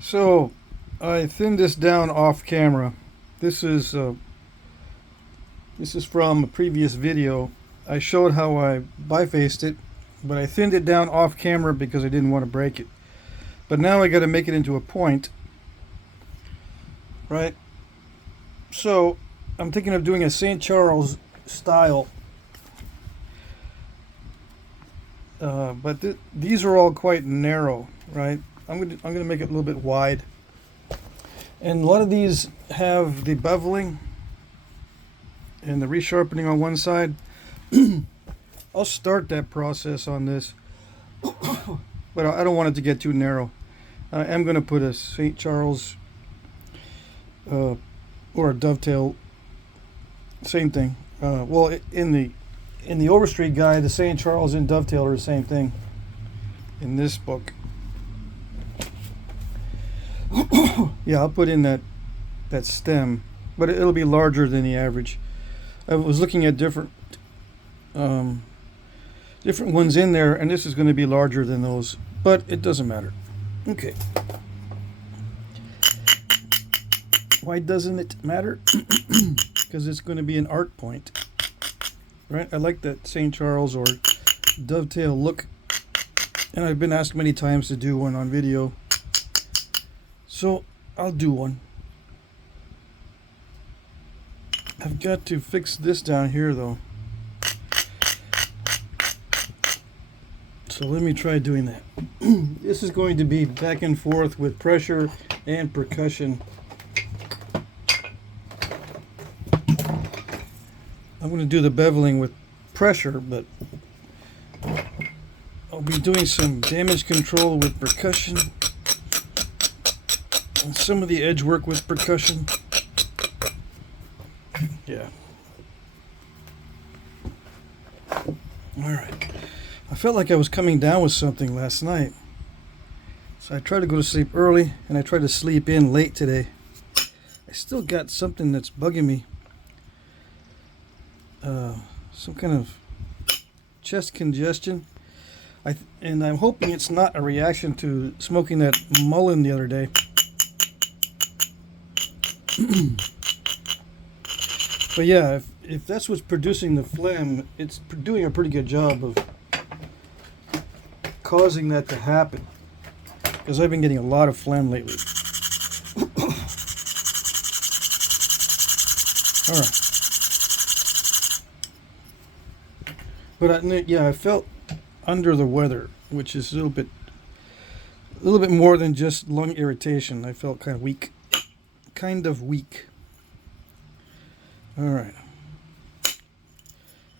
So I thinned this down off camera. This is from a previous video. I showed how I bifaced it, but I thinned it down off camera because I didn't want to break it. But now I got to make it into a point, right? So I'm thinking of doing a St. Charles style, but these are all quite narrow, right? I'm gonna make it a little bit wide, and a lot of these have the beveling and the resharpening on one side. I'll start that process on this, but I don't want it to get too narrow. I am going to put a St. Charles or a dovetail, same thing. Well, in the Overstreet guide, the St. Charles and dovetail are the same thing in this book. Yeah, I'll put in that stem, but it'll be larger than the average. I was looking at different ones in there, and this is going to be larger than those, but it doesn't matter. Okay. Why doesn't it matter? Because it's going to be an art point, right? I like that St. Charles or dovetail look, and I've been asked many times to do one on video, so I'll do one. I've got to fix this down here though. So let me try doing that. This is going to be back and forth with pressure and percussion. I'm going to do the beveling with pressure, but I'll be doing some damage control with percussion and some of the edge work with percussion. Yeah. Alright. I felt like I was coming down with something last night. So I tried to go to sleep early, and I tried to sleep in late today. I still got something that's bugging me. Some kind of chest congestion. And I'm hoping it's not a reaction to smoking that mullein the other day. But yeah, if that's what's producing the phlegm, it's doing a pretty good job of causing that to happen. Because I've been getting a lot of phlegm lately. Alright. But yeah, I felt under the weather, which is a little bit more than just lung irritation. I felt kind of weak. Alright.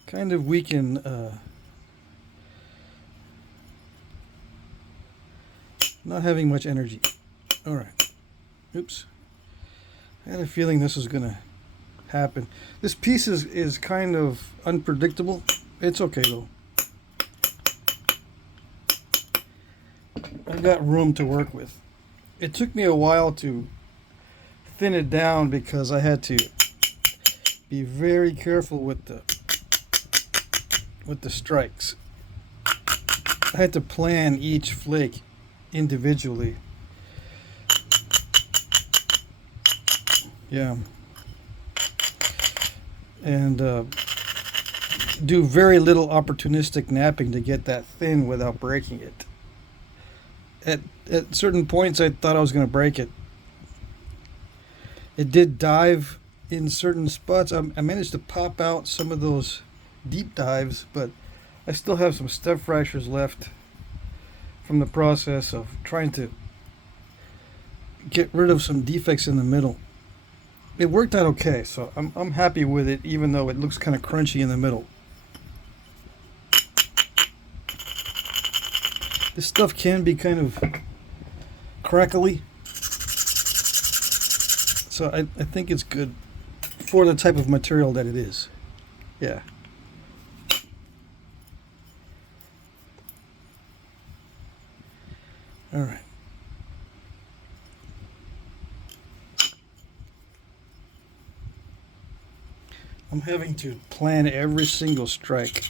Kind of weak and not having much energy. Alright. Oops. I had a feeling this was going to happen. This piece is kind of unpredictable. It's okay though. I've got room to work with. It took me a while to thin it down because I had to be very careful with the strikes. I had to plan each flake individually. Yeah. And do very little opportunistic napping to get that thin without breaking it. At certain points I thought I was going to break it. It did dive in certain spots. I managed to pop out some of those deep dives, but I still have some step fractures left from the process of trying to get rid of some defects in the middle. It worked out okay, so I'm happy with it, even though it looks kind of crunchy in the middle. This stuff can be kind of crackly, so I think it's good for the type of material that it is. Yeah. All right. I'm having to plan every single strike.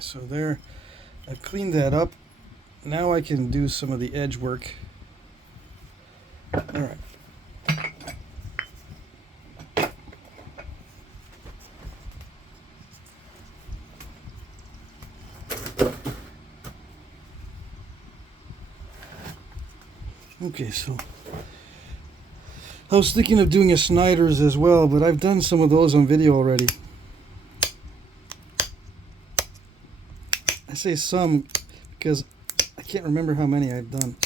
so there, I've cleaned that up. Now I can do some of the edge work. All right. Okay, so I was thinking of doing a Snyder's as well, but I've done some of those on video already. I say some because I can't remember how many I've done.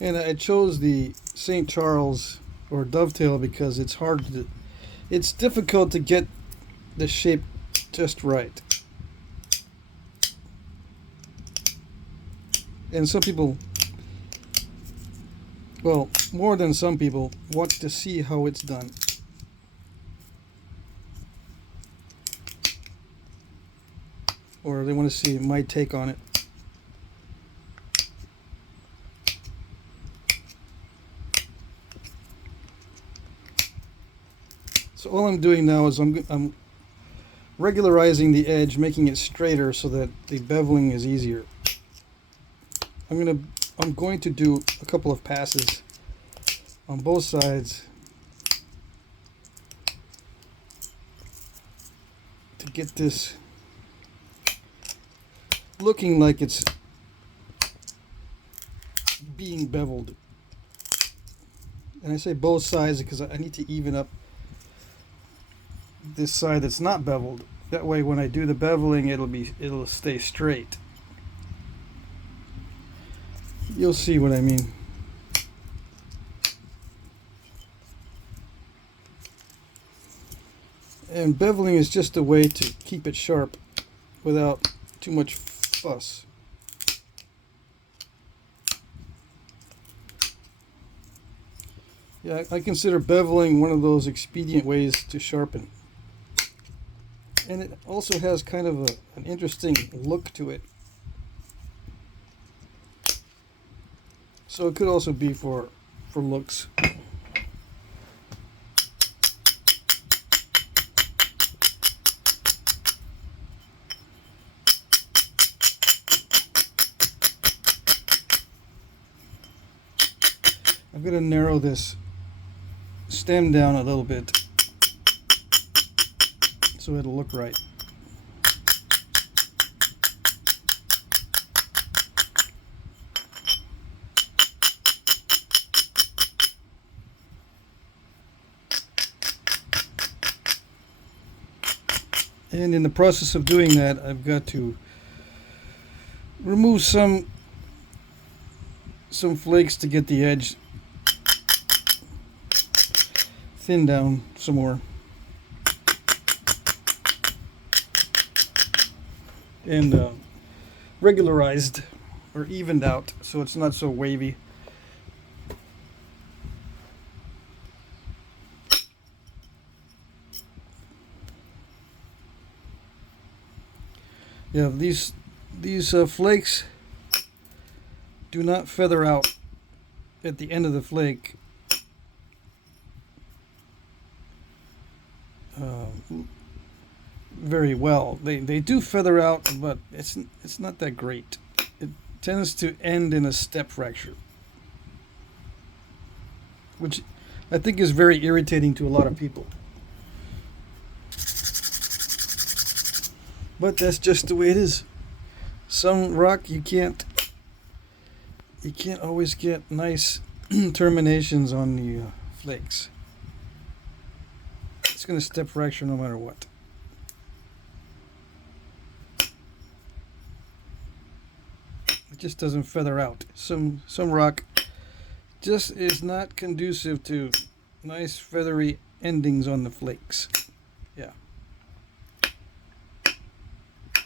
And I chose the St. Charles or dovetail because it's hard to, it's difficult to get the shape just right. And some people, well, more than some people, want to see how it's done. Or they want to see my take on it. So all I'm doing now is I'm regularizing the edge, making it straighter so that the beveling is easier. I'm going to do a couple of passes on both sides to get this looking like it's being beveled. And I say both sides because I need to even up this side that's not beveled. That way when I do the beveling it'll stay straight. You'll see what I mean. And beveling is just a way to keep it sharp without too much fuss. Yeah, I consider beveling one of those expedient ways to sharpen. And it also has kind of an interesting look to it. So it could also be for looks. I'm going to narrow this stem down a little bit so it'll look right. And in the process of doing that, I've got to remove some flakes to get the edge thinned down some more. And regularized or evened out so it's not so wavy. Yeah, these flakes do not feather out at the end of the flake. Very well. They do feather out, but it's not that great. It tends to end in a step fracture, which I think is very irritating to a lot of people. But that's just the way it is. Some rock you can't always get nice terminations on the flakes. It's going to step fracture no matter what. It just doesn't feather out. Some rock just is not conducive to nice feathery endings on the flakes. Yeah.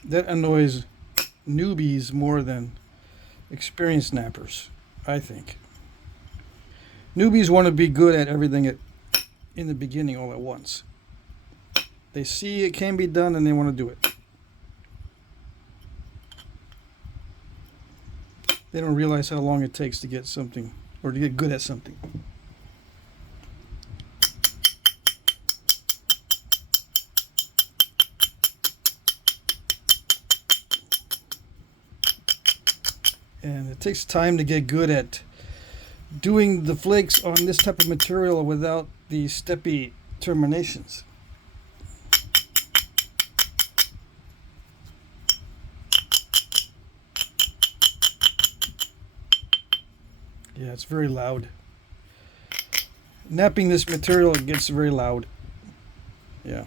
That annoys newbies more than experienced snappers, I think. Newbies want to be good at everything in the beginning all at once. They see it can be done and they want to do it. They don't realize how long it takes to get something, or to get good at something. And it takes time to get good at doing the flakes on this type of material without the steppy terminations. Yeah, it's very loud. Knapping this material, it gets very loud. Yeah.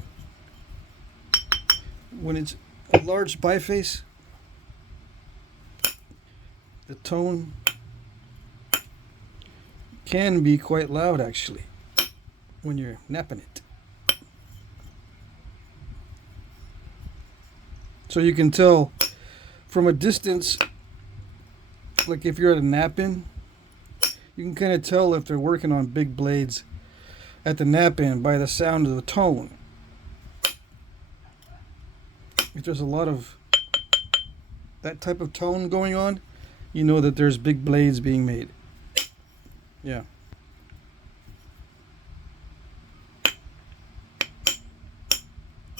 When it's a large biface, the tone can be quite loud actually when you're knapping it. So you can tell from a distance, like if you're at a knap-in, you can kind of tell if they're working on big blades at the knap-in by the sound of the tone. If there's a lot of that type of tone going on, you know that there's big blades being made. Yeah.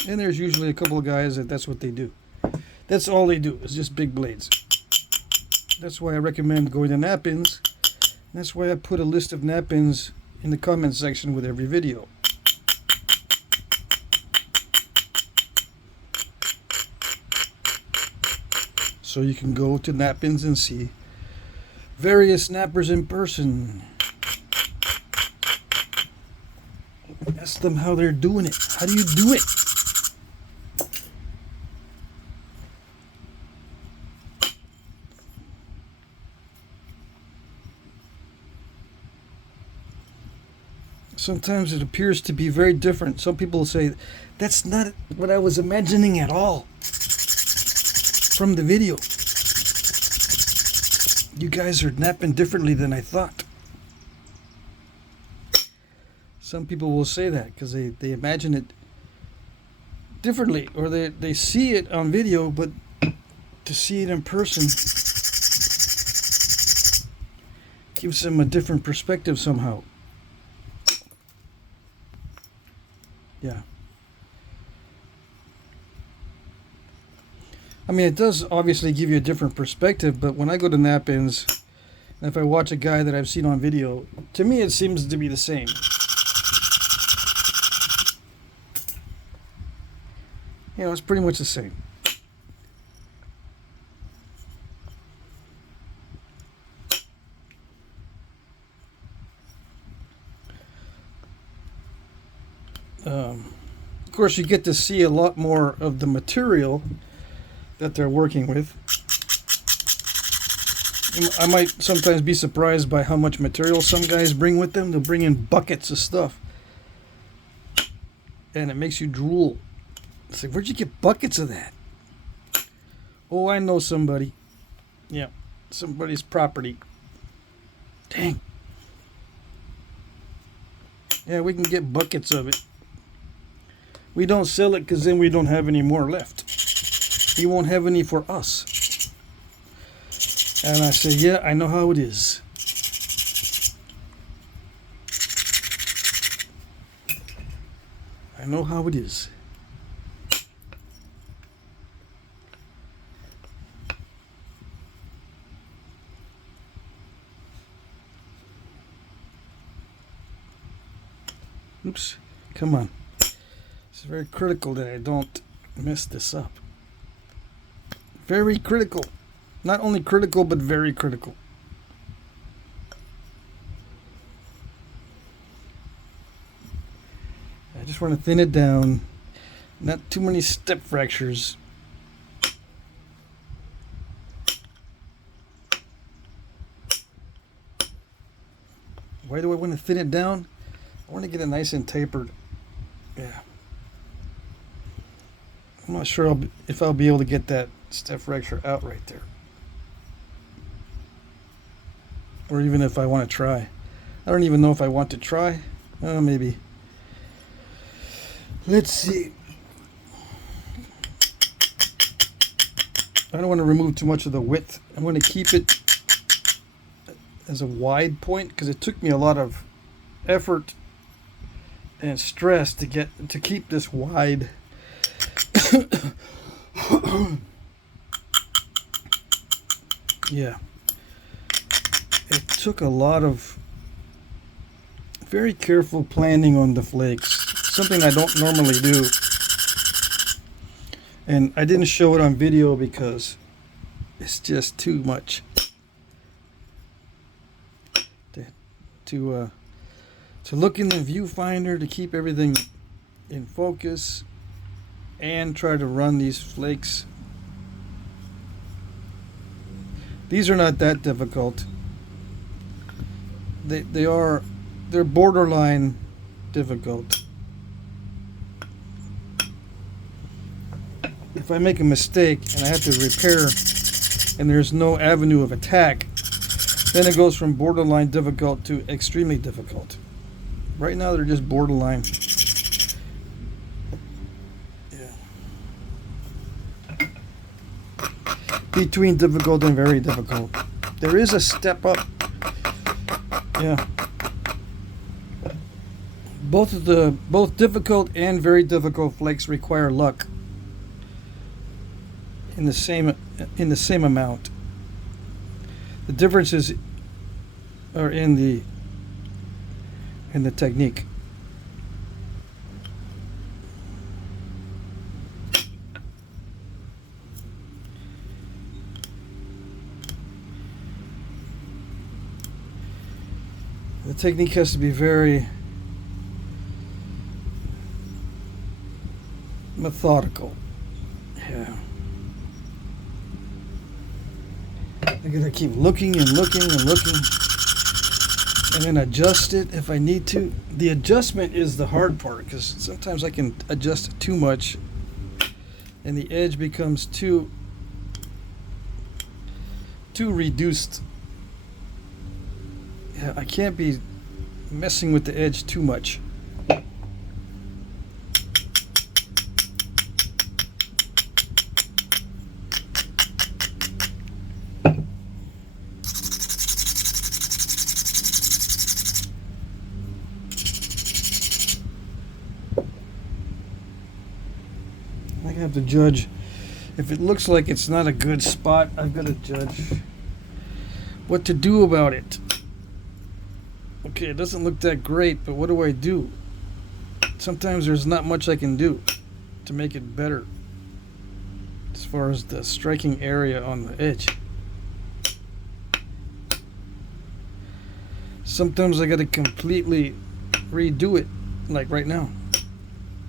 And there's usually a couple of guys that's what they do. That's all they do, is just big blades. That's why I recommend going to knap-ins. That's why I put a list of knap-ins in the comment section with every video. So you can go to knap-ins and see various snappers in person. Ask them how they're doing it. How do you do it? Sometimes it appears to be very different. Some people say, that's not what I was imagining at all from the video. You guys are napping differently than I thought. Some people will say that because they imagine it differently, or they see it on video, but to see it in person gives them a different perspective somehow. Yeah. I mean, it does obviously give you a different perspective, but when I go to knap-ins, and if I watch a guy that I've seen on video, to me it seems to be the same. You know, it's pretty much the same. Of course, you get to see a lot more of the material that they're working with. I might sometimes be surprised by how much material some guys bring with them. They'll bring in buckets of stuff, and it makes you drool. It's like, where'd you get buckets of that? Oh, I know somebody. Yeah, somebody's property. Dang. Yeah, we can get buckets of it. We don't sell it because then we don't have any more left. He won't have any for us. And I say, yeah, I know how it is. I know how it is. Oops, come on. It's very critical that I don't mess this up. Very critical. Not only critical, but very critical. I just want to thin it down. Not too many step fractures. Why do I want to thin it down? I want to get it nice and tapered. Yeah. I'm not sure if I'll be able to get that step fracture out right there. Or even if I want to try. I don't even know if I want to try. Maybe. Let's see. I don't want to remove too much of the width. I want to keep it as a wide point because it took me a lot of effort and stress to keep this wide. Yeah, it took a lot of very careful planning on the flakes, something I don't normally do, and I didn't show it on video because it's just too much to look in the viewfinder to keep everything in focus and try to run these flakes. These are not that difficult. They're borderline difficult. If I make a mistake and I have to repair and there's no avenue of attack, then it goes from borderline difficult to extremely difficult. Right now they're just borderline. Yeah. Between difficult and very difficult. There is a step up. Yeah. Both difficult and very difficult flakes require luck in the same amount. The differences are in the technique. The technique has to be very methodical. Yeah. I gotta keep looking and looking and looking, and then adjust it if I need to. The adjustment is the hard part because sometimes I can adjust too much and the edge becomes too reduced. Yeah, I can't be messing with the edge too much. I have to judge. If it looks like it's not a good spot, I've got to judge what to do about it. Okay, it doesn't look that great, but what do I do? Sometimes there's not much I can do to make it better as far as the striking area on the edge. Sometimes I got to completely redo it, like right now,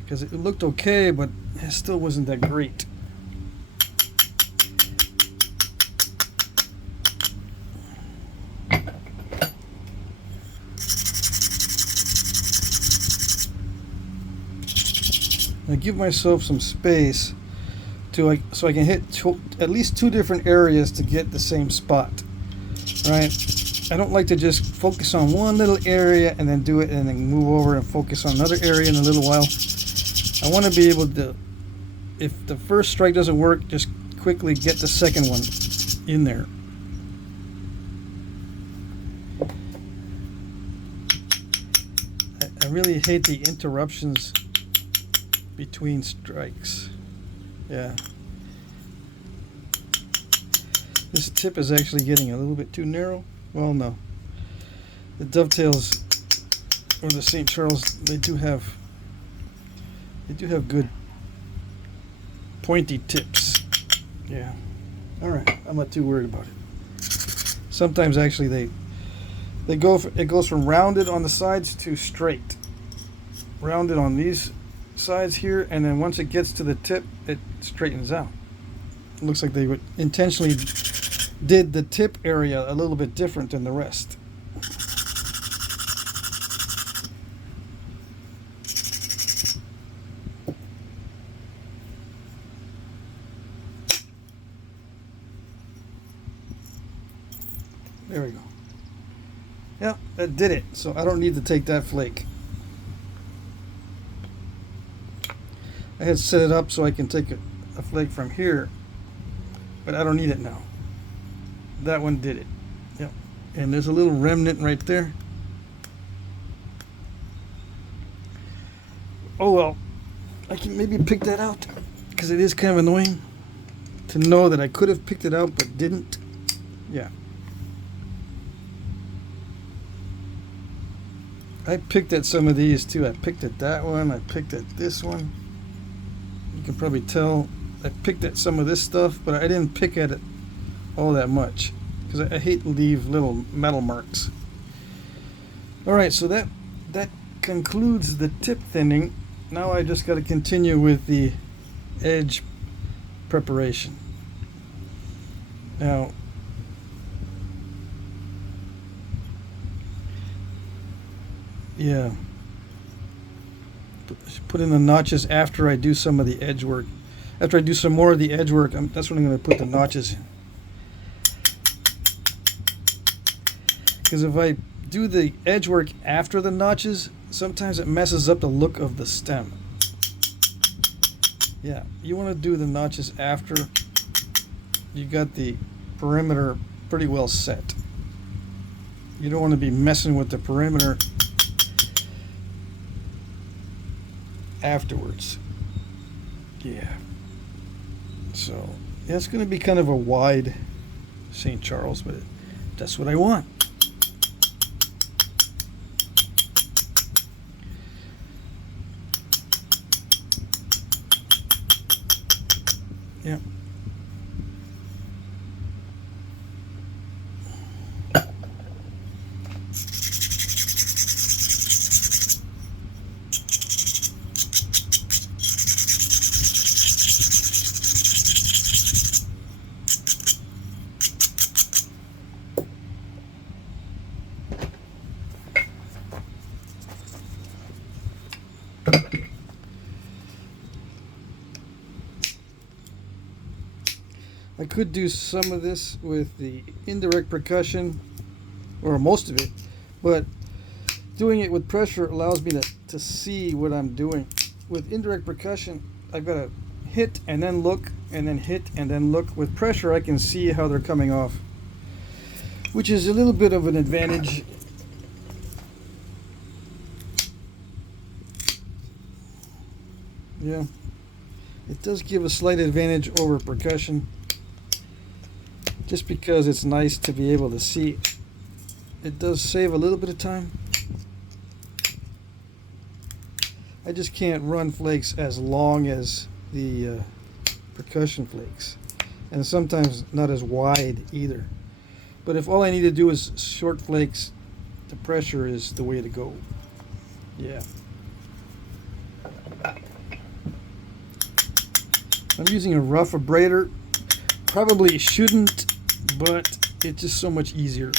because it looked okay, but it still wasn't that great. I give myself some space so I can hit at least two different areas to get the same spot, right? I don't like to just focus on one little area and then do it and then move over and focus on another area in a little while. I want to be able to, if the first strike doesn't work, just quickly get the second one in there. I really hate the interruptions between strikes. Yeah. This tip is actually getting a little bit too narrow. Well, no. The dovetails or the St. Charles, they do have good pointy tips. Yeah. All right. I'm not too worried about it. Sometimes actually it goes from rounded on the sides to straight. Rounded on these sides here, and then once it gets to the tip, it straightens out. It looks like they would intentionally did the tip area a little bit different than the rest. There we go. Yeah, that did it. So I don't need to take that flake. I had set it up so I can take a flake from here, but I don't need it now. That one did it. Yep. and there's a little remnant right there. Oh well, I can maybe pick that out because it is kind of annoying to know that I could have picked it out but didn't. Yeah. I picked at some of these too. I picked at that one. I picked at this one. You can probably tell I picked at some of this stuff, but I didn't pick at it all that much because I hate to leave little metal marks. Alright, so that concludes the tip thinning. Now I just got to continue with the edge preparation. Now, yeah, put in the notches after I do some of the edge work. After I do some more of the edge work, that's when I'm going to put the notches in. Because if I do the edge work after the notches, sometimes it messes up the look of the stem. Yeah, you want to do the notches after you got the perimeter pretty well set. You don't want to be messing with the perimeter afterwards. Yeah. So, yeah, it's going to be kind of a wide St. Charles, but that's what I want. Yeah. I could do some of this with the indirect percussion, or most of it, but doing it with pressure allows me to see what I'm doing. With indirect percussion, I've got to hit and then look, and then hit and then look. With pressure, I can see how they're coming off, which is a little bit of an advantage. Yeah, it does give a slight advantage over percussion, just because it's nice to be able to see. It does save a little bit of time. I just can't run flakes as long as the percussion flakes, and sometimes not as wide either. But if all I need to do is short flakes, the pressure is the way to go. Yeah. I'm using a rough abrader. Probably shouldn't, but it's just so much easier.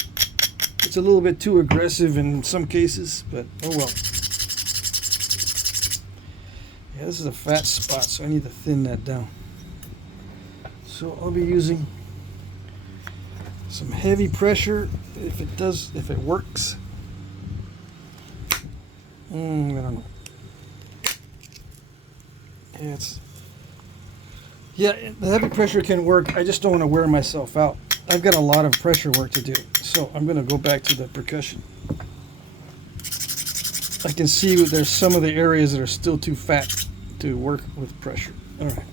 It's a little bit too aggressive in some cases, but oh well. Yeah, this is a fat spot, so I need to thin that down. So I'll be using some heavy pressure if it works. I don't know. Yeah, the heavy pressure can work. I just don't want to wear myself out. I've got a lot of pressure work to do, so I'm going to go back to the percussion. I can see there's some of the areas that are still too fat to work with pressure. All right.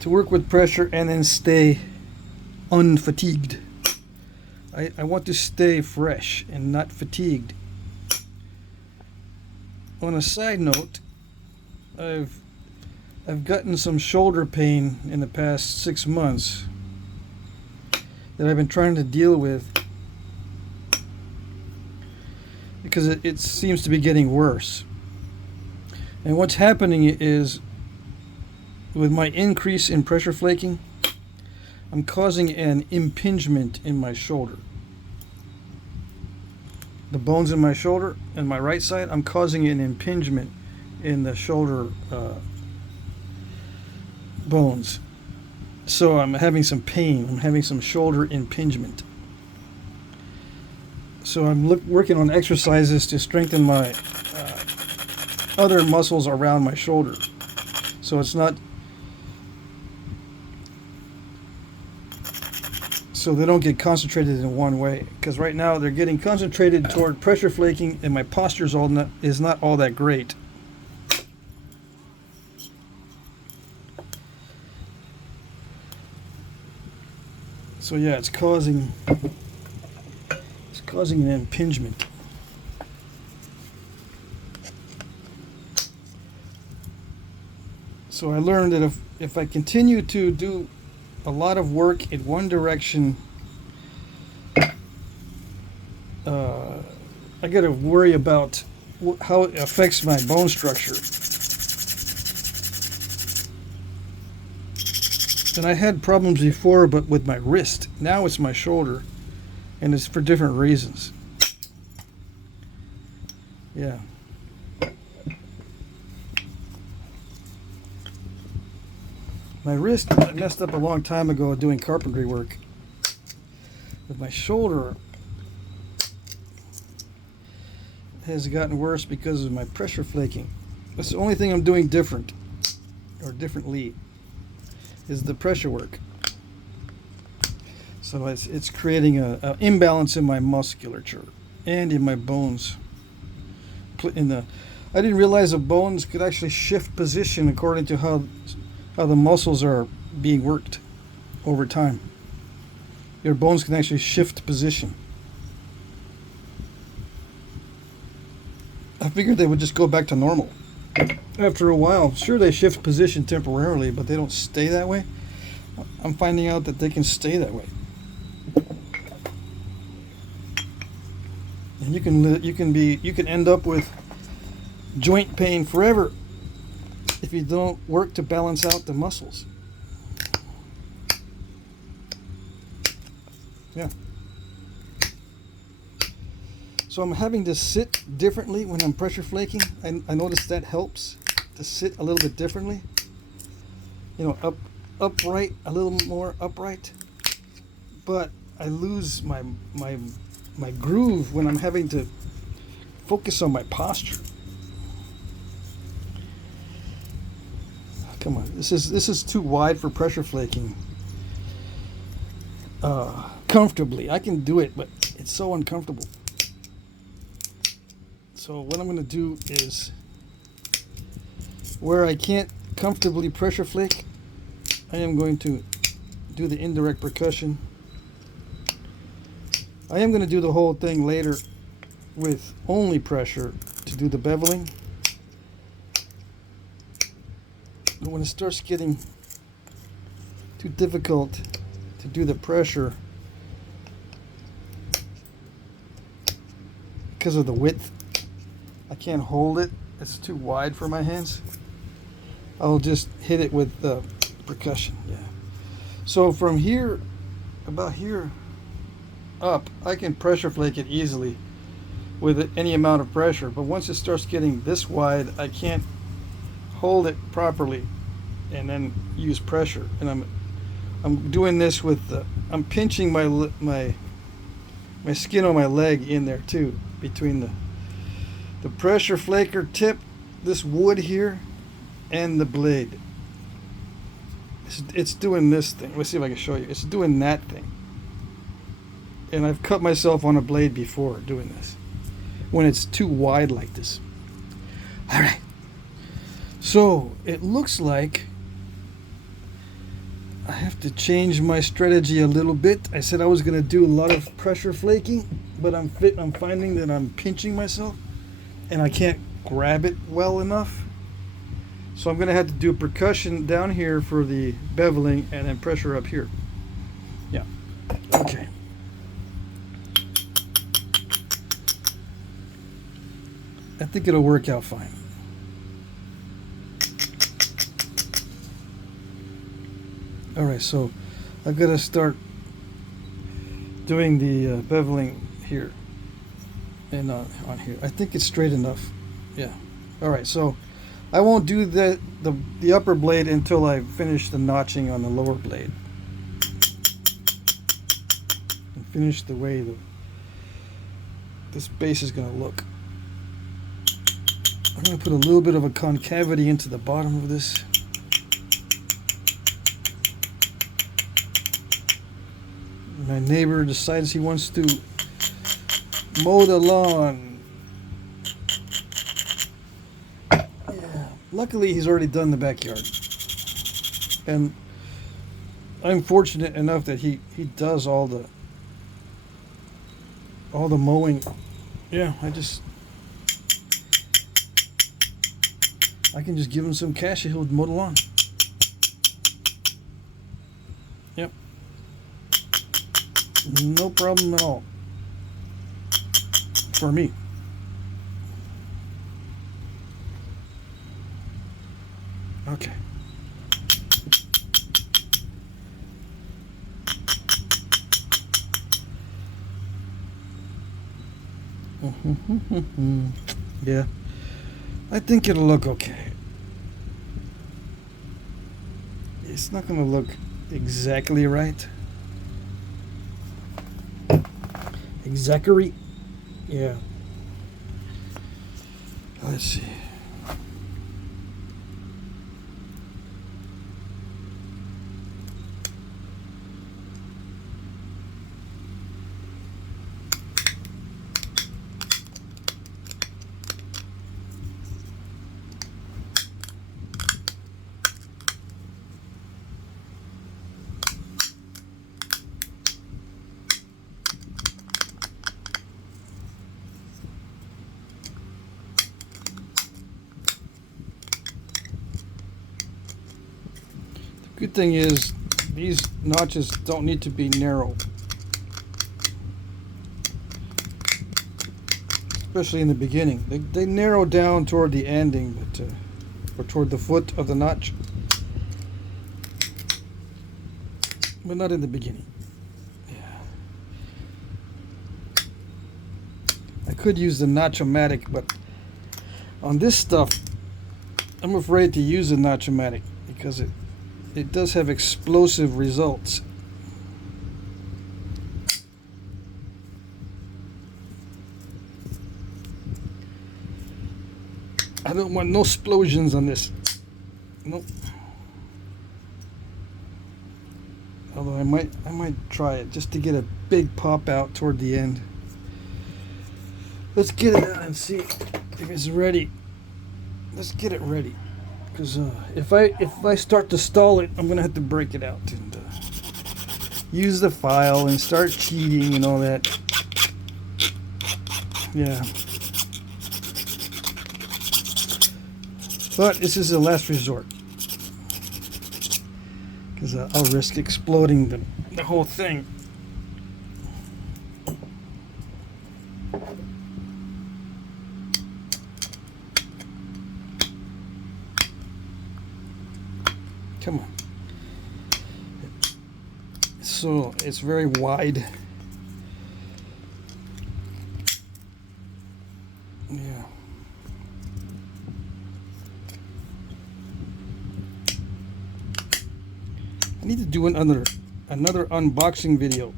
To work with pressure and then stay unfatigued. I want to stay fresh and not fatigued. On a side note, I've gotten some shoulder pain in the past 6 months that I've been trying to deal with because it seems to be getting worse. And what's happening is, with my increase in pressure flaking, I'm causing an impingement in my shoulder. The bones in my shoulder and my right side, I'm causing an impingement in the shoulder bones. So I'm having some pain. I'm having some shoulder impingement. So I'm working on exercises to strengthen my other muscles around my shoulder. So it's not so they don't get concentrated in one way. Because right now they're getting concentrated toward pressure flaking, and my posture is not all that great. So yeah, it's causing an impingement. So I learned that if I continue to do a lot of work in one direction, I got to worry about how it affects my bone structure. And I had problems before, but with my wrist. Now it's my shoulder, and it's for different reasons. Yeah. My wrist I messed up a long time ago doing carpentry work. With my shoulder has gotten worse because of my pressure flaking. That's the only thing I'm doing different, or differently, is the pressure work. So it's creating an imbalance in my musculature and in my bones. I didn't realize the bones could actually shift position according to how the muscles are being worked over time. Your bones can actually shift position. I figured they would just go back to normal after a while. Sure, they shift position temporarily, but they don't stay that way. I'm finding out that they can stay that way. And you can end up with joint pain forever if you don't work to balance out the muscles. Yeah. So I'm having to sit differently when I'm pressure flaking. I noticed that helps to sit a little bit differently. You know, upright, a little more upright. But I lose my groove when I'm having to focus on my posture. Come on, this is too wide for pressure flaking. Comfortably, I can do it, but it's so uncomfortable. So what I'm going to do is, where I can't comfortably pressure flake, I am going to do the indirect percussion. I am going to do the whole thing later with only pressure to do the beveling. But when it starts getting too difficult to do the pressure because of the width, I can't hold it. It's too wide for my hands. I'll just hit it with the percussion. Yeah. So from here, about here up, I can pressure flake it easily with any amount of pressure. But once it starts getting this wide, I can't hold it properly and then use pressure. And I'm doing this with I'm pinching my skin on my leg in there too, between the pressure flaker tip, this wood here, and the blade. It's doing this thing. Let's see if I can show you. It's doing that thing. And I've cut myself on a blade before doing this, when it's too wide like this. All right. So it looks like I have to change my strategy a little bit. I said I was going to do a lot of pressure flaking, but I'm finding that I'm pinching myself and I can't grab it well enough. So I'm going to have to do percussion down here for the beveling and then pressure up here. Yeah. Okay. I think it'll work out fine. All right, so I've got to start doing the beveling here and on here. I think it's straight enough. Yeah. All right, so I won't do the upper blade until I finish the notching on the lower blade and finish the way this base is going to look. I'm going to put a little bit of a concavity into the bottom of this. My neighbor decides he wants to mow the lawn. Yeah. Luckily, he's already done the backyard. And I'm fortunate enough that he does all the mowing. Yeah, I can just give him some cash and he'll mow the lawn. Yep. No problem at all. For me. Okay. Yeah. I think it'll look okay. It's not going to look exactly right. Exactly. Yeah. Let's see. Good thing is these notches don't need to be narrow, especially in the beginning. They narrow down toward the ending, but or toward the foot of the notch, but not in the beginning. Yeah. I could use the Notch-O-Matic, but on this stuff, I'm afraid to use the Notch-O-Matic because it does have explosive results. I don't want no explosions on this. Nope. Although I might try it just to get a big pop out toward the end. Let's get it out and see if it's ready. Let's get it ready. Because if I start to stall it, I'm gonna have to break it out and use the file and start cheating and all that. Yeah. But this is the last resort, because I'll risk exploding the whole thing. Come on. So it's very wide. Yeah. I need to do another unboxing video.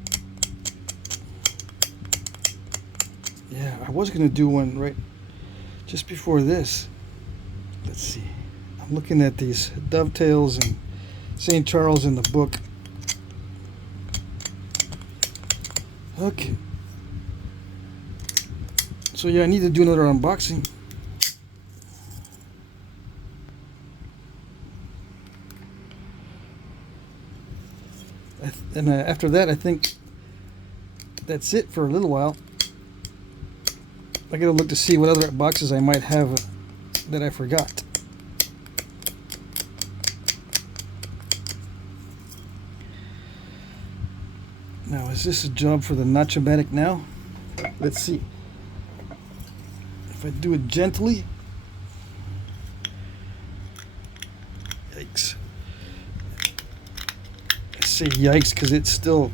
Yeah, I was gonna do one right just before this. Let's see. I'm looking at these dovetails and St. Charles in the book. Okay. So yeah, I need to do another unboxing. And after that, I think that's it for a little while. I gotta look to see what other boxes I might have that I forgot. Now, is this a job for the Notch-O-Matic now? Let's see. If I do it gently. Yikes. I say yikes because it's still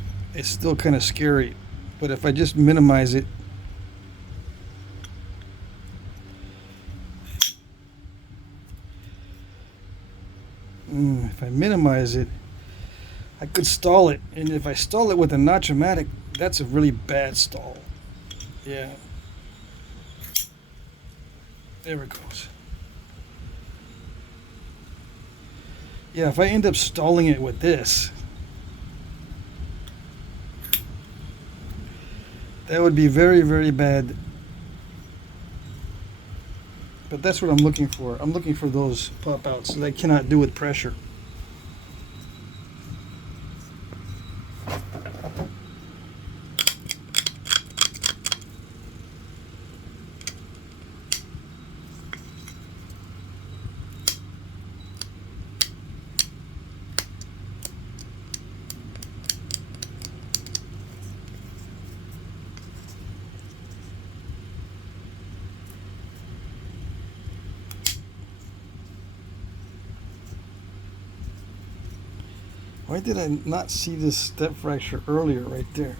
kind of scary. But if I just minimize it. If I minimize it, I could stall it, and if I stall it with a Notch-O-Matic, that's a really bad stall. Yeah. There it goes. Yeah, if I end up stalling it with this, That would be very, very bad. But that's what I'm looking for. I'm looking for those pop outs that I cannot do with pressure. Why did I not see this step fracture earlier right there?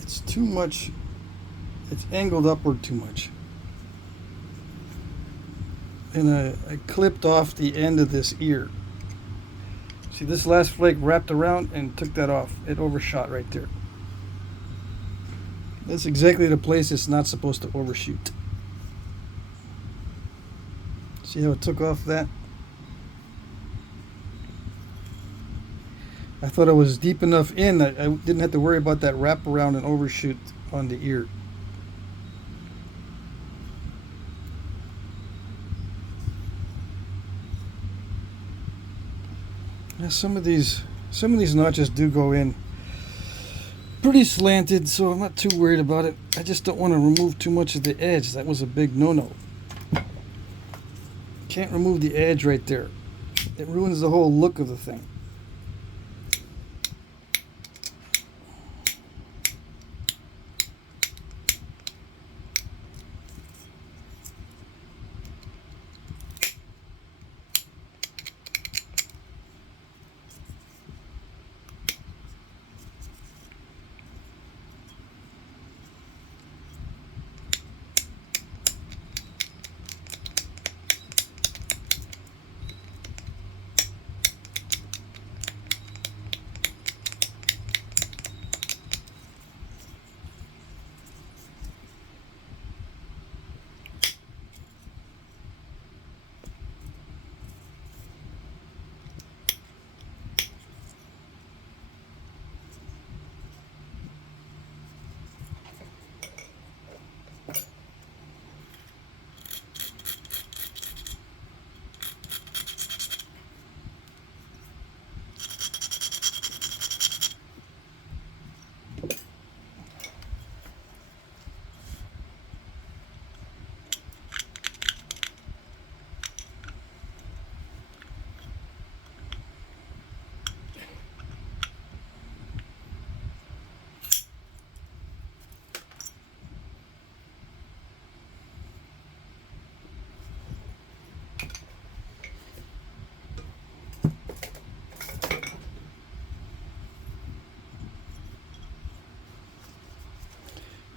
It's too much. It's angled upward too much. And I clipped off the end of this ear. See, this last flake wrapped around and took that off. It overshot right there. That's exactly the place it's not supposed to overshoot. See how it took off that? I thought I was deep enough in that I didn't have to worry about that wrap around and overshoot on the ear. Yeah, some of these notches do go in pretty slanted, so I'm not too worried about it. I just don't want to remove too much of the edge. That was a big no-no. Can't remove the edge right there. It ruins the whole look of the thing.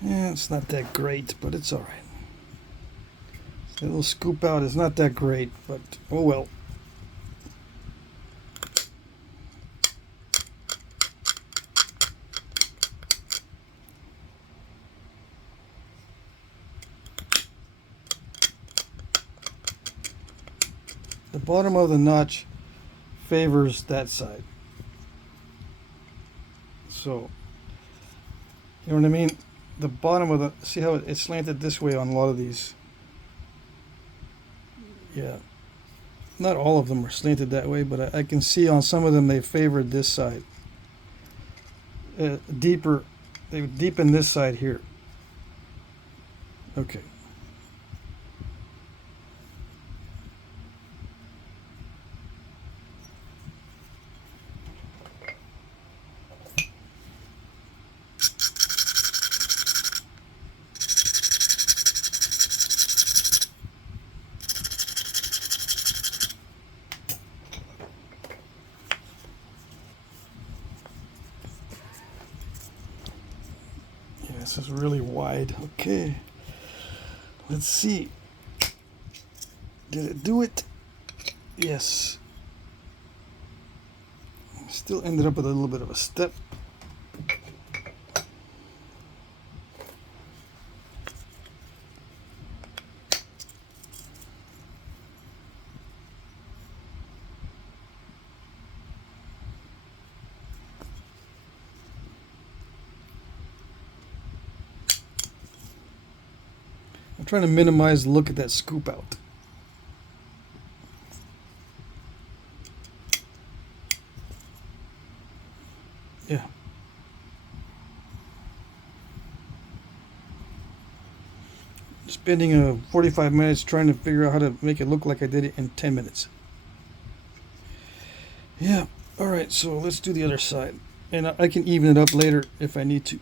Yeah, it's not that great, but it's alright. The little scoop out is not that great, but oh well. The bottom of the notch favors that side. So, you know what I mean? The bottom of the, see how it's slanted this way on a lot of these? Yeah. Not all of them are slanted that way, but I can see on some of them they favored this side. Deeper, they would deepen this side here. Okay. This is really wide. Okay. Let's see. Did it do it? Yes. Still ended up with a little bit of a step. I'm trying to minimize the look at that scoop out. Yeah. Spending 45 minutes trying to figure out how to make it look like I did it in 10 minutes. Yeah. All right, so let's do the other side. And I can even it up later if I need to.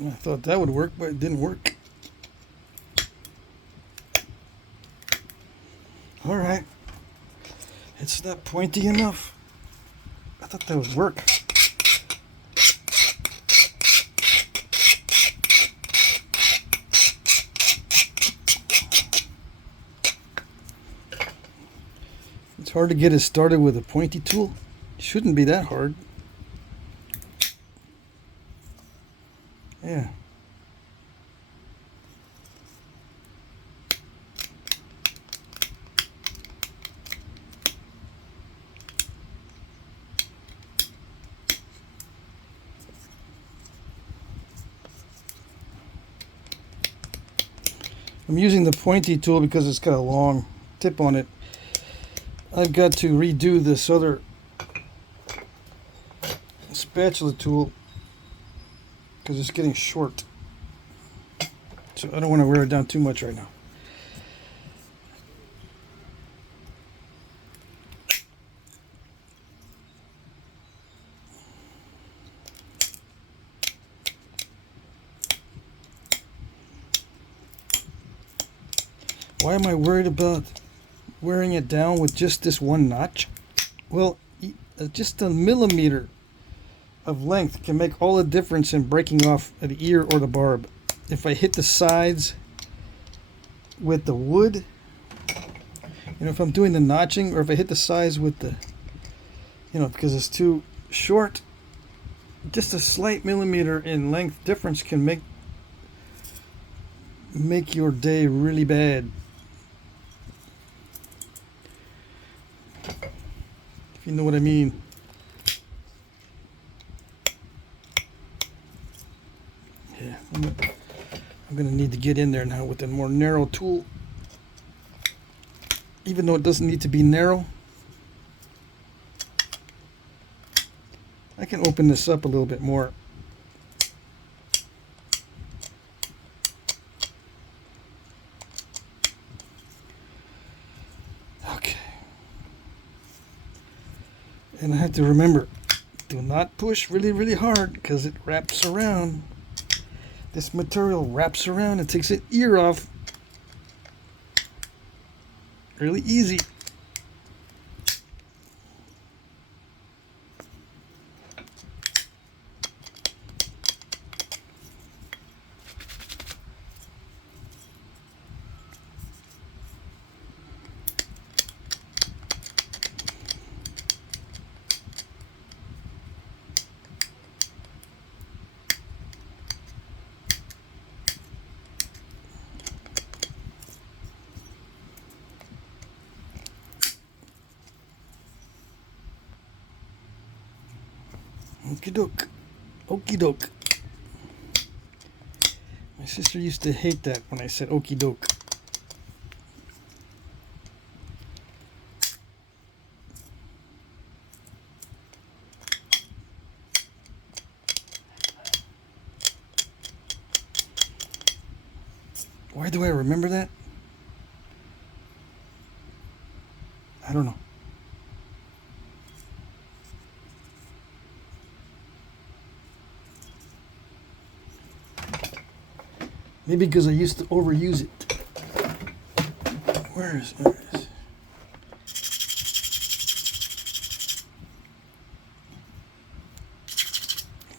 I thought that would work, but it didn't work. All right. It's not pointy enough. I thought that would work. It's hard to get it started with a pointy tool. It shouldn't be that hard. Yeah. I'm using the pointy tool because it's got a long tip on it. I've got to redo this other spatula tool because it's getting short. So I don't want to wear it down too much right now. Why am I worried about wearing it down with just this one notch? Well, just a millimeter of length can make all the difference in breaking off the ear or the barb. If I hit the sides with the wood, if I'm doing the notching, or if I hit the sides with you know, because it's too short. Just a slight millimeter in length difference can make your day really bad. If you know what I mean. Yeah, I'm gonna need to get in there now with a more narrow tool. Even though it doesn't need to be narrow, I can open this up a little bit more. Okay. And I have to remember, do not push really, really hard because it wraps around. This material wraps around and takes an ear off. Really easy. Okie doke. Okie doke. My sister used to hate that when I said okie doke. Why do I remember that? I don't know. Maybe because I used to overuse it. Where is it?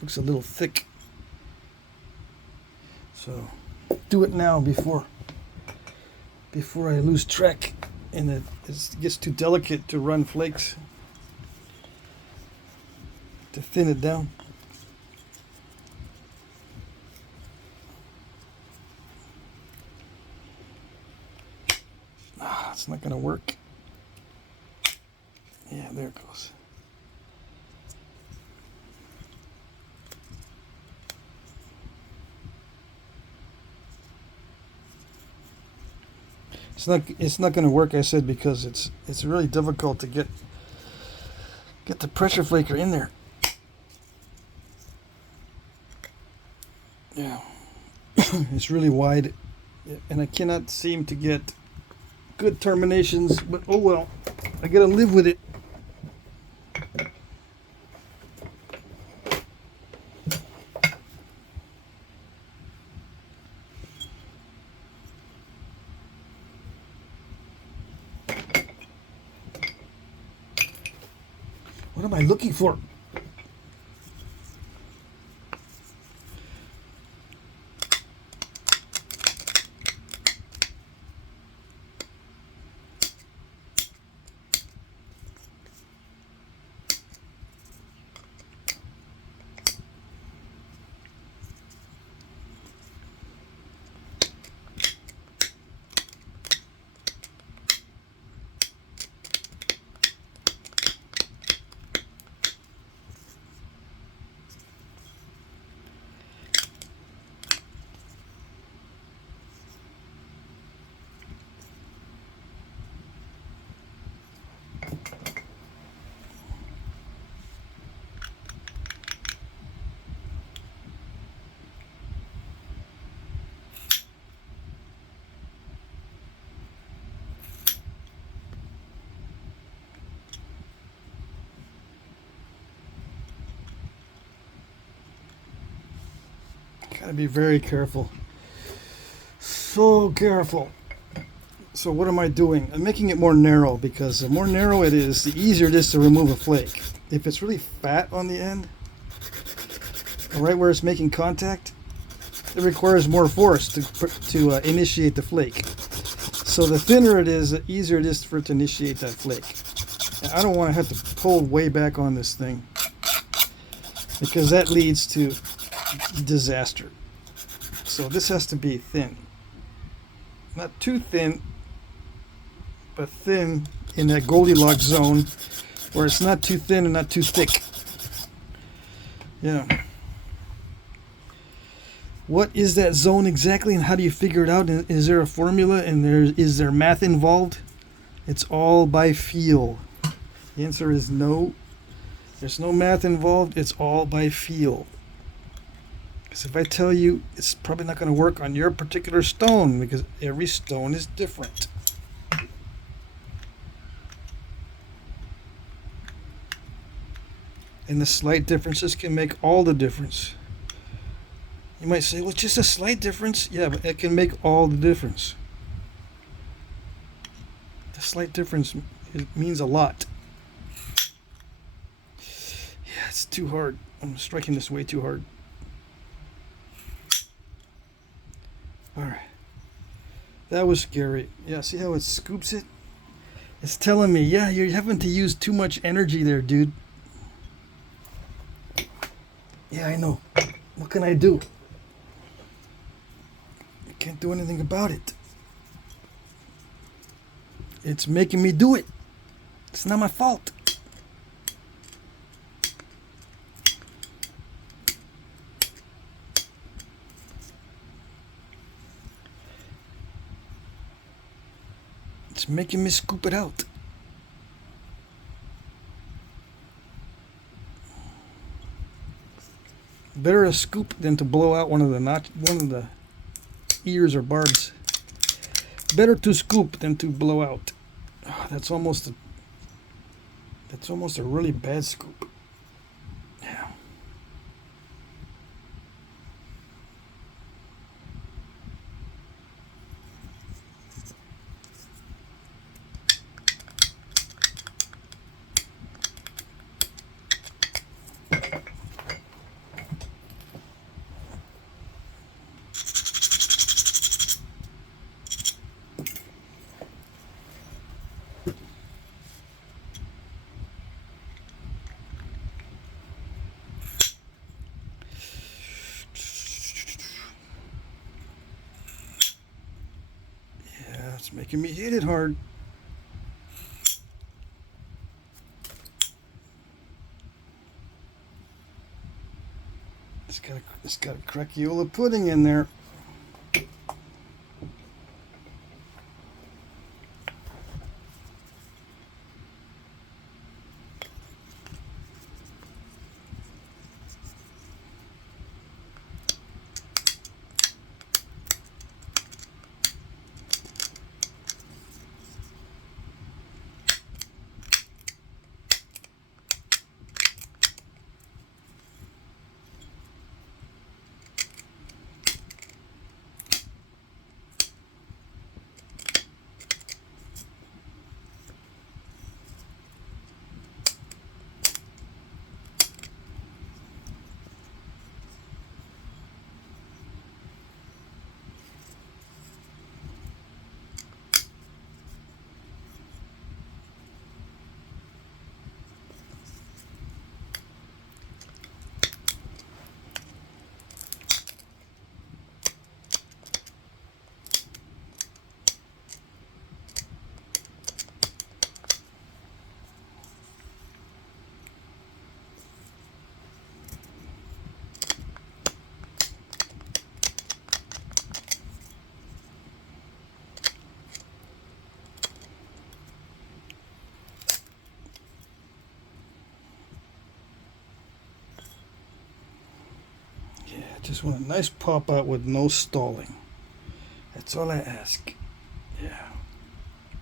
Looks a little thick. So do it now before I lose track and it gets too delicate to run flakes. To thin it down. It's not going to work. Yeah, there it goes. It's not going to work, I said, because it's really difficult to get the pressure flaker in there. Yeah. It's really wide and I cannot seem to get good terminations, but oh well, I gotta live with it. What am I looking for? Gotta be very careful. So careful. So what am I doing? I'm making it more narrow because the more narrow it is, the easier it is to remove a flake. If it's really fat on the end, right where it's making contact, it requires more force to initiate the flake. So the thinner it is, the easier it is for it to initiate that flake. I don't want to have to pull way back on this thing, because that leads to disaster. So this has to be thin. Not too thin, but thin in that Goldilocks zone where it's not too thin and not too thick. Yeah. What is that zone exactly, and how do you figure it out? Is there a formula, and is there math involved? It's all by feel. The answer is no. There's no math involved. It's all by feel. Because if I tell you, it's probably not going to work on your particular stone, because every stone is different. And the slight differences can make all the difference. You might say, well, it's just a slight difference. Yeah, but it can make all the difference. The slight difference, it means a lot. Yeah, it's too hard. I'm striking this way too hard. Alright. That was scary. Yeah, see how it scoops it? It's telling me, yeah, you're having to use too much energy there, dude. Yeah, I know. What can I do? I can't do anything about it. It's making me do it. It's not my fault. It's making me scoop it out. Better a scoop than to blow out one of the ears or barbs. Better to scoop than to blow out. Oh, that's almost a really bad scoop. Yeah. It's making me hit it hard. It's got a Crackiola pudding in there. Just want a nice pop out with no stalling. That's all I ask. Yeah.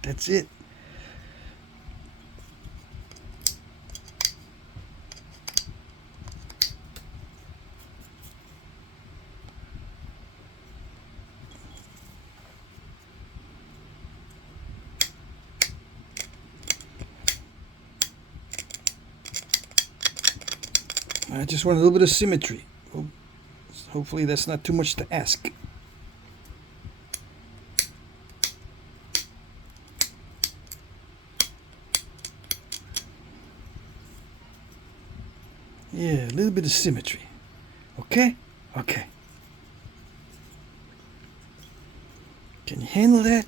That's it. I just want a little bit of symmetry. Hopefully that's not too much to ask. Yeah, a little bit of symmetry. Okay? Okay. Can you handle that?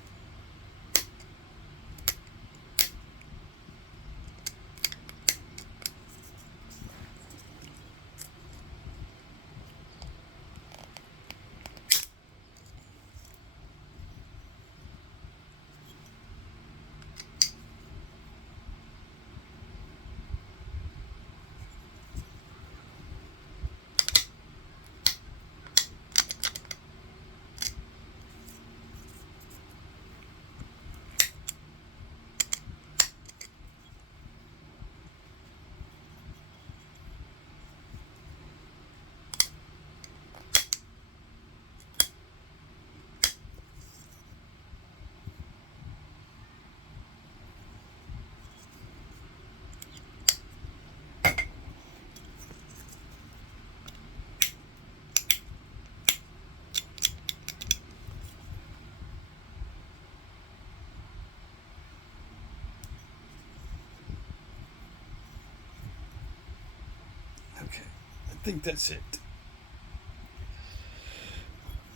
Okay, I think that's it.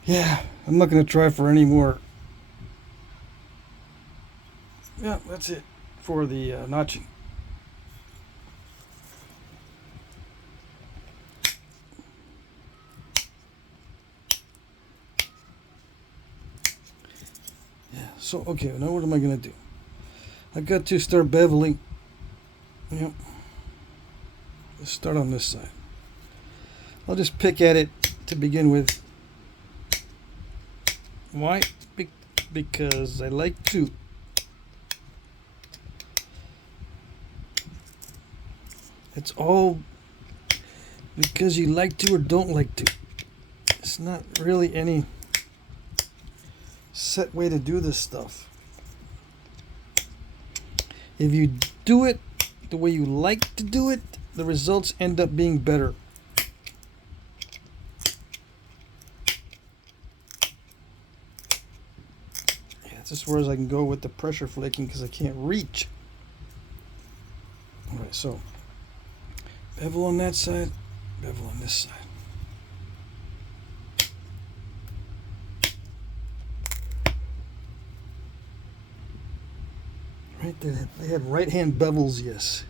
Yeah, I'm not going to try for any more. Yeah, that's it for the notching. Yeah, so, okay, now what am I going to do? I've got to start beveling. Yep. Let's start on this side. I'll just pick at it to begin with. Why? Because I like to. It's all because you like to or don't like to. It's not really any set way to do this stuff. If you do it the way you like to do it, the results end up being better. Yeah, that's as far as I can go with the pressure flaking because I can't reach. Alright, so bevel on that side, bevel on this side. Right there, they had right hand bevels, yes.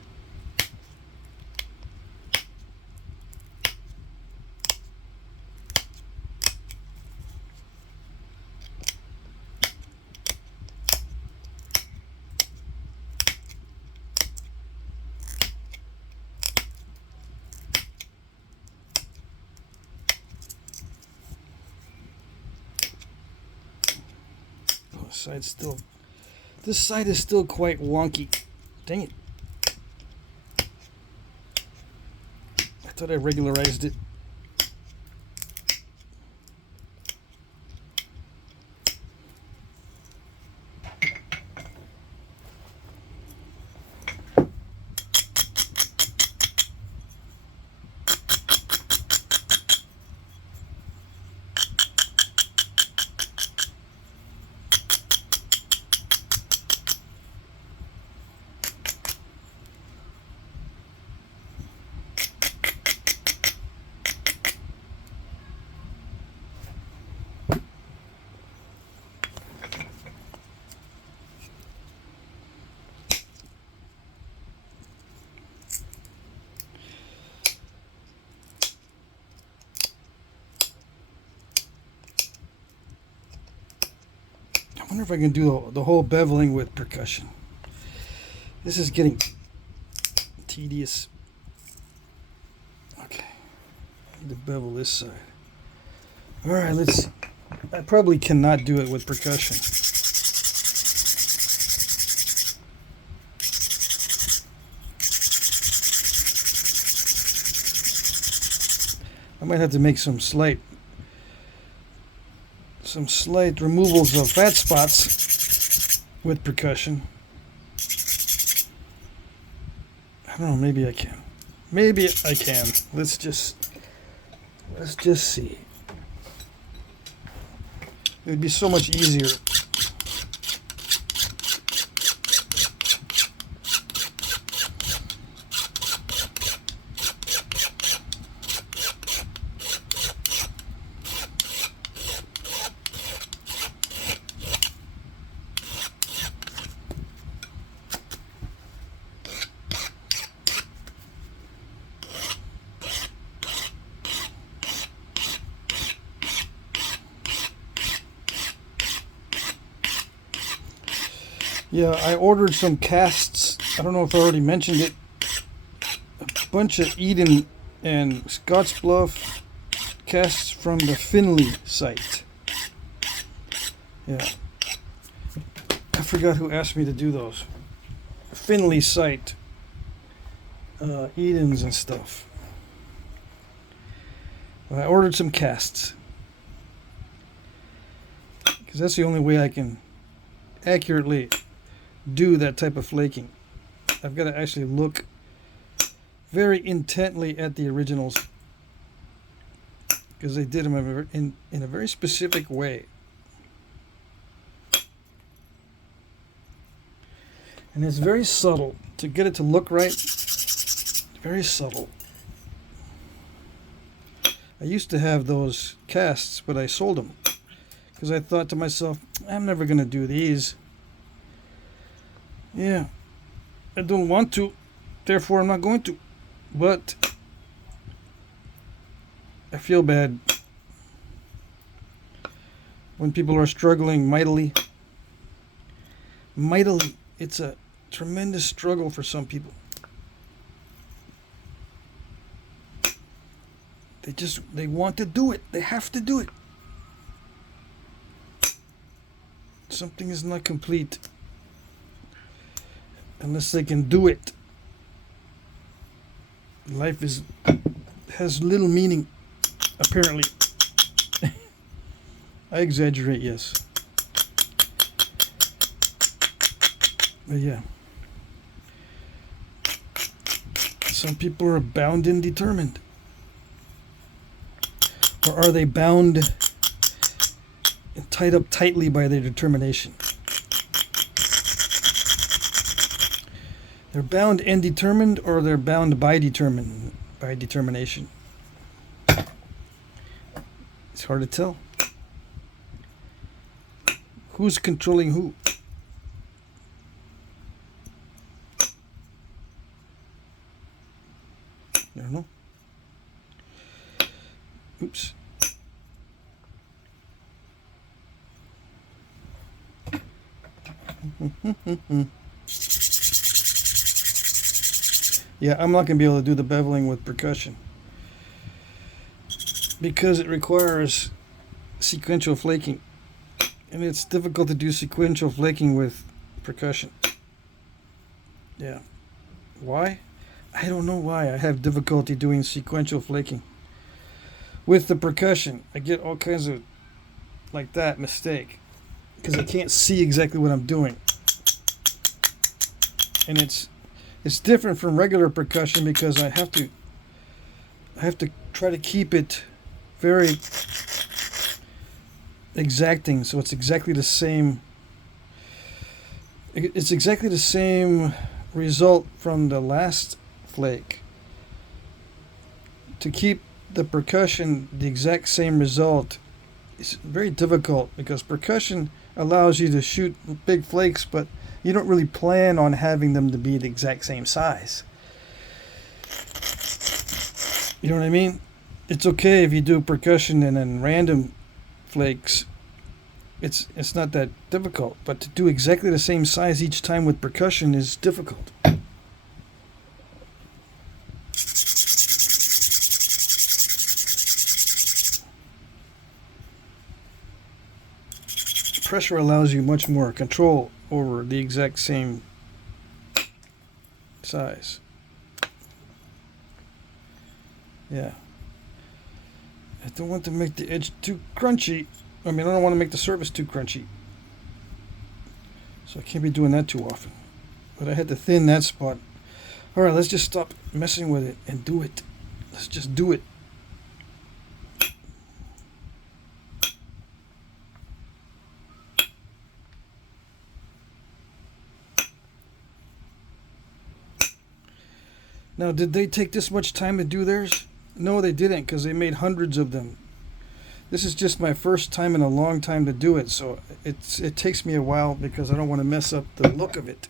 Oh, side's still. This side is still quite wonky. Dang it. I thought I regularized it. I wonder if I can do the whole beveling with percussion. This is getting tedious. Okay, need to bevel this side. All right, let's see. I probably cannot do it with percussion. I might have to make some slight removals of fat spots with percussion. I don't know, maybe I can. Maybe I can. Let's just see. It would be so much easier. Yeah, I ordered some casts. I don't know if I already mentioned it. A bunch of Eden and Scottsbluff casts from the Finley site. Yeah. I forgot who asked me to do those. Finley site. Edens and stuff. I ordered some casts. Because that's the only way I can accurately do that type of flaking. I've got to actually look very intently at the originals. Because they did them in a very specific way. And it's very subtle. To get it to look right, very subtle. I used to have those casts, but I sold them. Because I thought to myself, I'm never going to do these. Yeah, I don't want to, therefore I'm not going to. But I feel bad when people are struggling mightily. Mightily. It's a tremendous struggle for some people. They want to do it. They have to do it. Something is not complete unless they can do it. Life has little meaning, apparently. I exaggerate, yes. But yeah. Some people are bound and determined. Or are they bound and tied up tightly by their determination? They're bound and determined, or they're bound by determination. It's hard to tell. Who's controlling who? I don't know. Oops. Yeah, I'm not going to be able to do the beveling with percussion because it requires sequential flaking, and it's difficult to do sequential flaking with percussion. Yeah. Why? I don't know why I have difficulty doing sequential flaking. With the percussion, I get all kinds of, like that, mistake. Because I can't see exactly what I'm doing. And it's different from regular percussion because I have to try to keep it very exacting, so it's exactly the same. It's exactly the same result from the last flake. To keep the percussion the exact same result is very difficult because percussion allows you to shoot big flakes, but you don't really plan on having them to be the exact same size. You know what I mean? It's okay if you do percussion and then random flakes. It's not that difficult, but to do exactly the same size each time with percussion is difficult. Pressure allows you much more control over the exact same size. Yeah. I don't want to make the edge too crunchy. I mean, I don't want to make the surface too crunchy. So I can't be doing that too often. But I had to thin that spot. Alright, let's just stop messing with it and do it. Let's just do it. Now, did they take this much time to do theirs? No, they didn't, because they made hundreds of them. This is just my first time in a long time to do it, so it takes me a while because I don't want to mess up the look of it.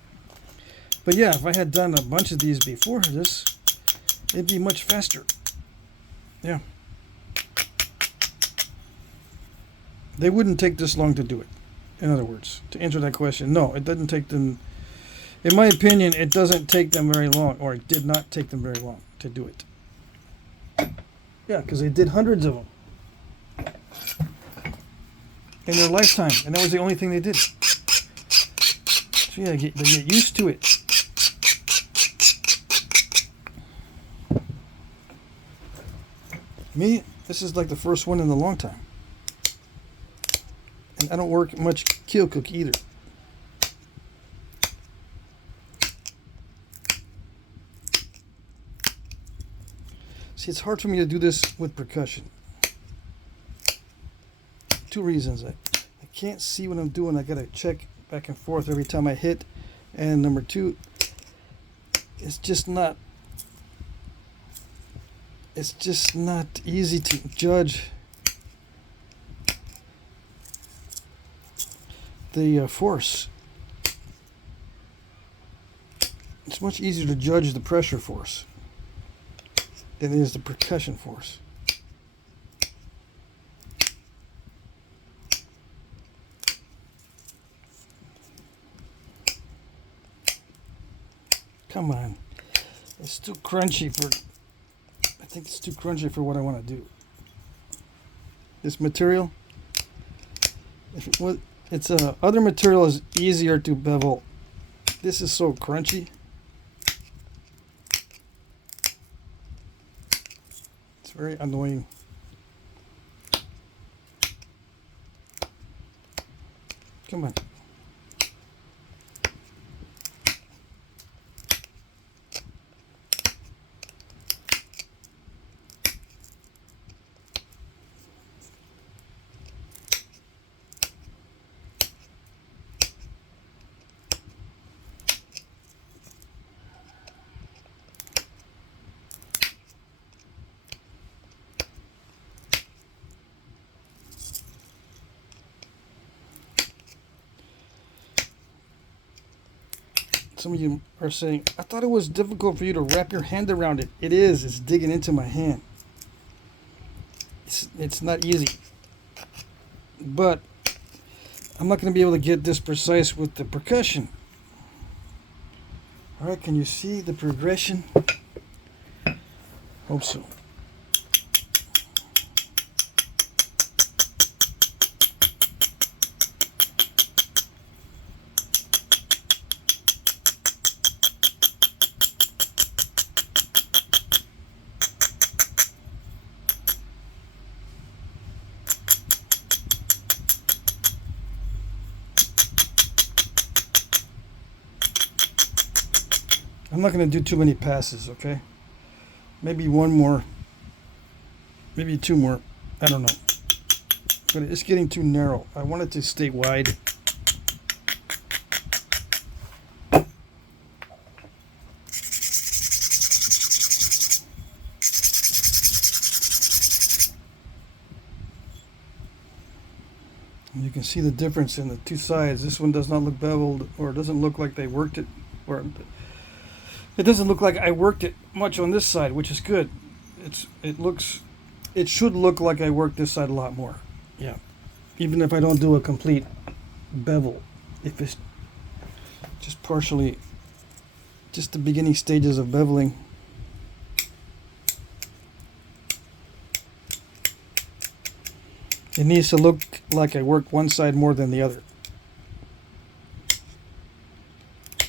But yeah, if I had done a bunch of these before this, it'd be much faster. Yeah. They wouldn't take this long to do it. In other words, to answer that question, no, it doesn't take them. In my opinion, it doesn't take them very long, or it did not take them very long to do it. Yeah, because they did hundreds of them in their lifetime, and that was the only thing they did. So yeah, they get used to it. Me, this is like the first one in a long time. And I don't work much keel cook either. See, it's hard for me to do this with percussion. Two reasons. I can't see what I'm doing. I gotta check back and forth every time I hit. And number two, it's just not easy to judge the force. It's much easier to judge the pressure force than it is the percussion force. Come on. It's too crunchy for... I think it's too crunchy for what I want to do. This material, if it was, other material is easier to bevel. This is so crunchy. It's very annoying. Come on. Some of you are saying, I thought it was difficult for you to wrap your hand around it. It is. It's digging into my hand. It's not easy. But I'm not going to be able to get this precise with the percussion. All right, can you see the progression? Hope so. I'm not going to do too many passes, okay? Maybe one more, maybe two more, I don't know. But it's getting too narrow. I want it to stay wide. And you can see the difference in the two sides. This one does not look beveled, or it doesn't look like they worked it, or it doesn't look like I worked it much on this side, which is good. It should look like I worked this side a lot more. Yeah. Even if I don't do a complete bevel. If it's just partially, just the beginning stages of beveling. It needs to look like I worked one side more than the other.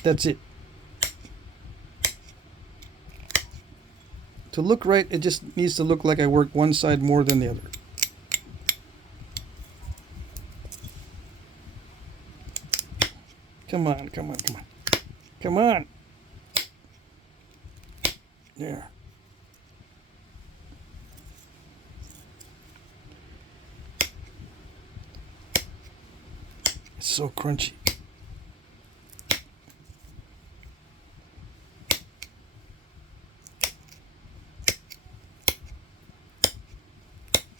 That's it. To look right, it just needs to look like I worked one side more than the other. Come on, come on, come on. Come on. There. It's so crunchy.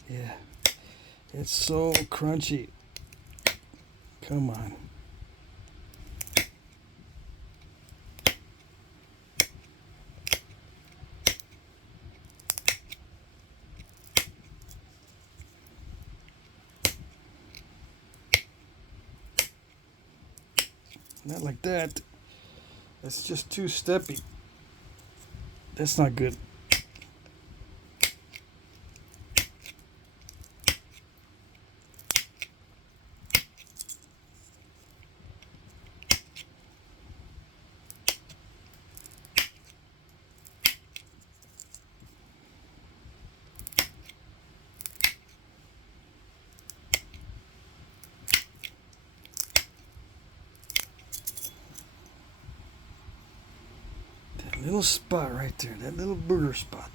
Yeah, it's so crunchy. Come on. Not like that. That's just too steppy. That's not good. Little spot right there, that little booger spot.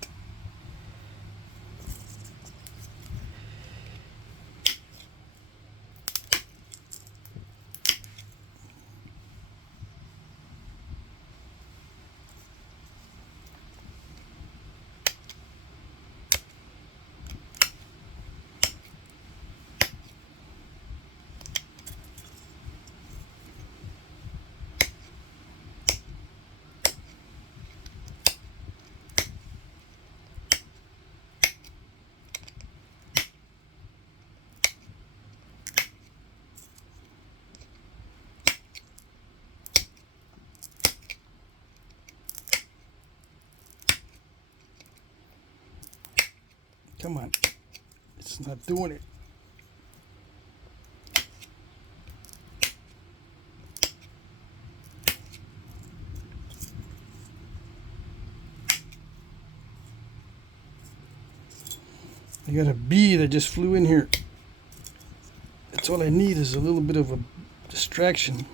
Come on, it's not doing it. I got a bee that just flew in here. That's all I need is a little bit of a distraction.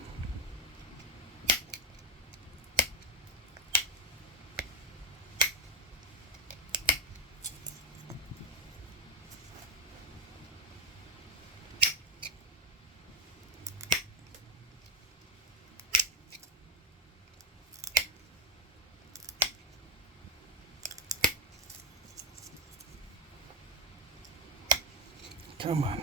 Come on.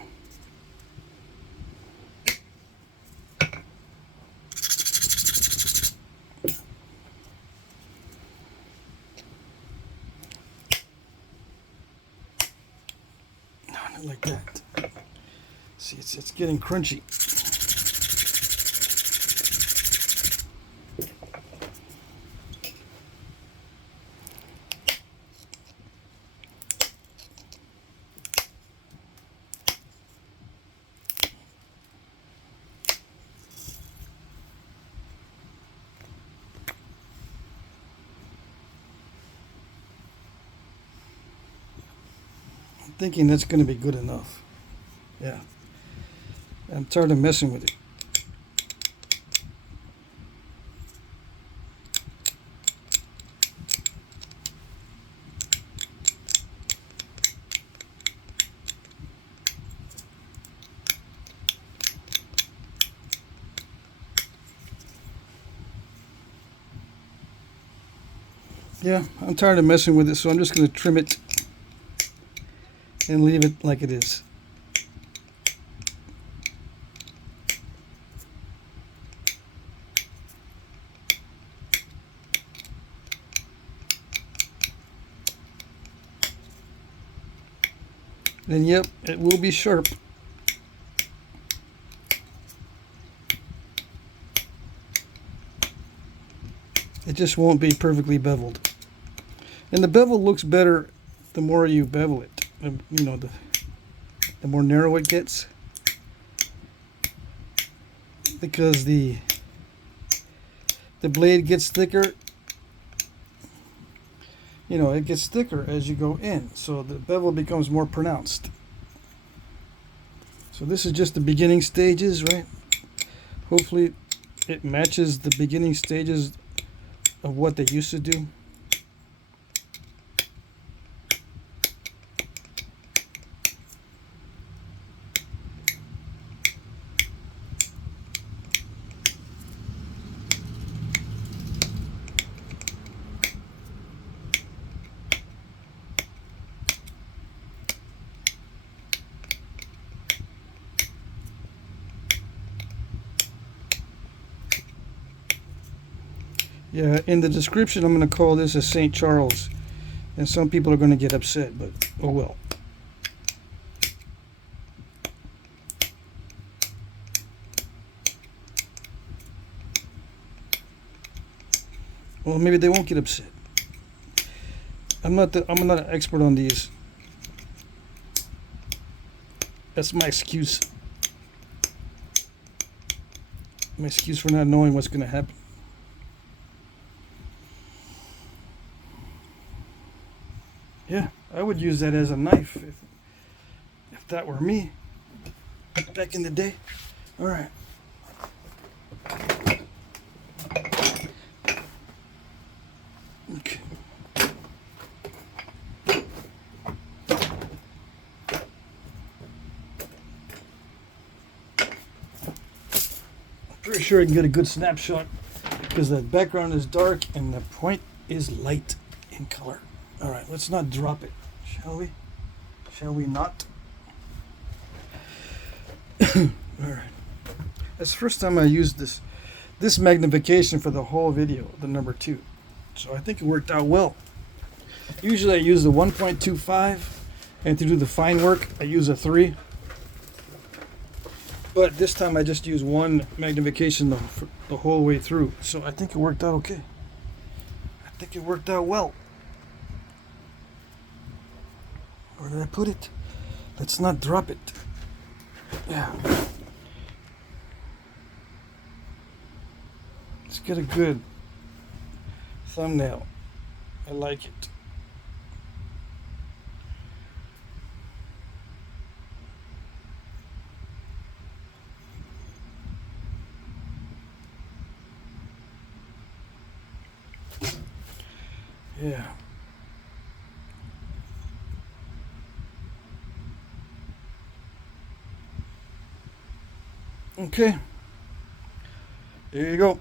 No, not like that. See, it's getting crunchy. Thinking that's going to be good enough. Yeah. I'm tired of messing with it. Yeah, I'm tired of messing with it, so I'm just going to trim it and leave it like it is. And yep, it will be sharp. It just won't be perfectly beveled. And the bevel looks better the more you bevel it. You know, the more narrow it gets, because the blade gets thicker. You know, it gets thicker as you go in, so the bevel becomes more pronounced. So this is just the beginning stages, right? Hopefully it matches the beginning stages of what they used to do. Yeah, in the description I'm going to call this a St. Charles, and some people are going to get upset, but oh well. Well, maybe they won't get upset. I'm not an expert on these. That's my excuse. My excuse for not knowing what's going to happen. Yeah, I would use that as a knife if that were me back in the day. All right. Okay. Pretty sure I can get a good snapshot because the background is dark and the point is light in color. All right, let's not drop it, shall we? Shall we not? All right. That's the first time I used this magnification for the whole video, the number 2. So I think it worked out well. Usually I use the 1.25, and to do the fine work, I use a 3. But this time I just used one magnification the whole way through. So I think it worked out okay. I think it worked out well. Where did I put it? Let's not drop it. Yeah. Let's get a good thumbnail. I like it. Yeah. Okay. There you go.